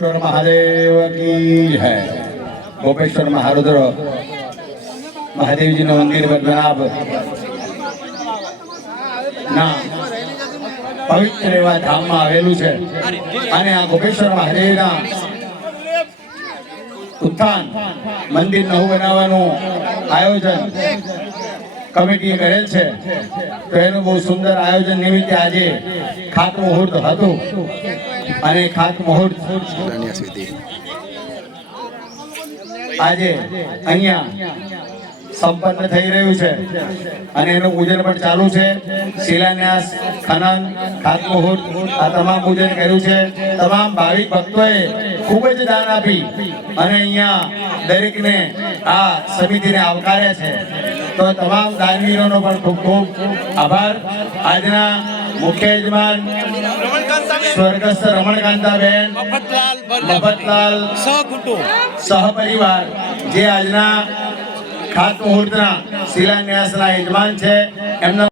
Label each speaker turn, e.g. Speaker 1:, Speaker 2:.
Speaker 1: ગોપેશ્વર મહાદેવ કી હૈ। ગોપેશ્વર મહારુદ્ર મહાદેવજીનું મંદિર પદ્મનાભ ના, પવિત્ર એવા ધામમાં આવેલું છે। અને આ ગોપેશ્વર મહાદેવના ઉત્થાન મંદિર નવું બનાવવાનું આયોજન કમિટીએ કરેલ છે. તો એનું બહુ સુંદર આયોજન નિમિત્તે આજે ખાત મુહૂર્ત હતું. અને ખાત મુહૂર્ત આજે અહીંયા સંપન્ન થઈ રહ્યું છે. અને એનું પૂજન પણ ચાલુ છે. શિલાન્યાસ, ખનન ખાતમુહૂર્ત આ તમામ પૂજન કર્યું છે. તમામ ભાવિક ભક્તોએ ખૂબ જ દાન આપી અને અહીંયા દરેકને આ સમિતિને આવકાર્યા છે. તો તમામ દાનવીરોનો પણ ખૂબ ખૂબ આભાર. આજના મુખ્ય યજમાન સ્વર્ગસ્થ રમણકાંતાબેન,
Speaker 2: મફતલાલ
Speaker 1: સહપરિવાર, જે આજના ખાત મુહૂર્તના શિલાન્યાસના યજમાન છે. એમના